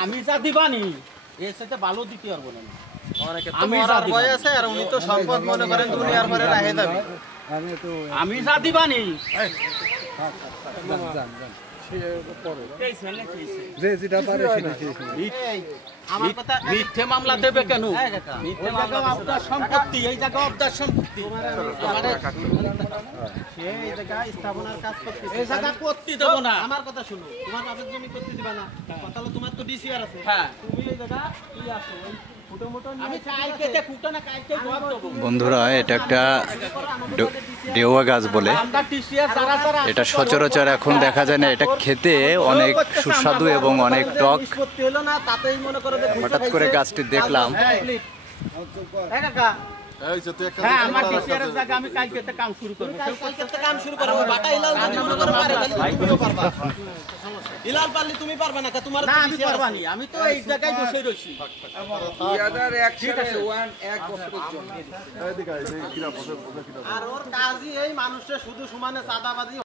আমি যা দিবানি এর সাথে ভালো দিতে পারবো না অনেকে তো মরার ভয় আছে আর উনি তো সম্পদ মনে করেন দুনিয়ার পরে রাখে যাবে আমি যা দিবানি মিথ্যে মামলা দেবে কেন? আপনার সম্পত্তি এই জায়গা আপনার সম্পত্তি স্থাপনার কাজ করতে এই জায়গা করতে দেবো না। আমার কথা শুনো, তোমার বাপের জমি করতে দিবা না, কথা হলো তোমার তো ডিসিআর আছে, হ্যাঁ তুমি এই জায়গা তুই আসো আমি কালকে ফুটো না কালকে জবাব দেবো। বন্ধুরা এটা একটা ডেওয়া গাছ বলে, আমরা টিসিআর যারা যারা এটা সচরাচর এখন দেখা যায় না। এটা খেতে অনেক সুস্বাদু এবং অনেক টক। নিষ্পত্তি হলো না, তাতেই মনে করো যে হঠাৎ করে গাছটি দেখলাম, হ্যাঁ আমার টিসিআর এর জায়গা আমি কালকে কাম শুরু করব। কালকে থেকে কাম শুরু করো, বাটা ইলাল মনে করো পারে খালি তুমিও পারবা। ইলাল পারলে তুমি পারবে না, তোমার না আমি পারবা নি, আমি তো এই জায়গায় বসে রইছি। 2001 সালে 1 বছরের জন্য আর ওর কাজই এই মানুষের শুধু সমানে চাঁদাবাজি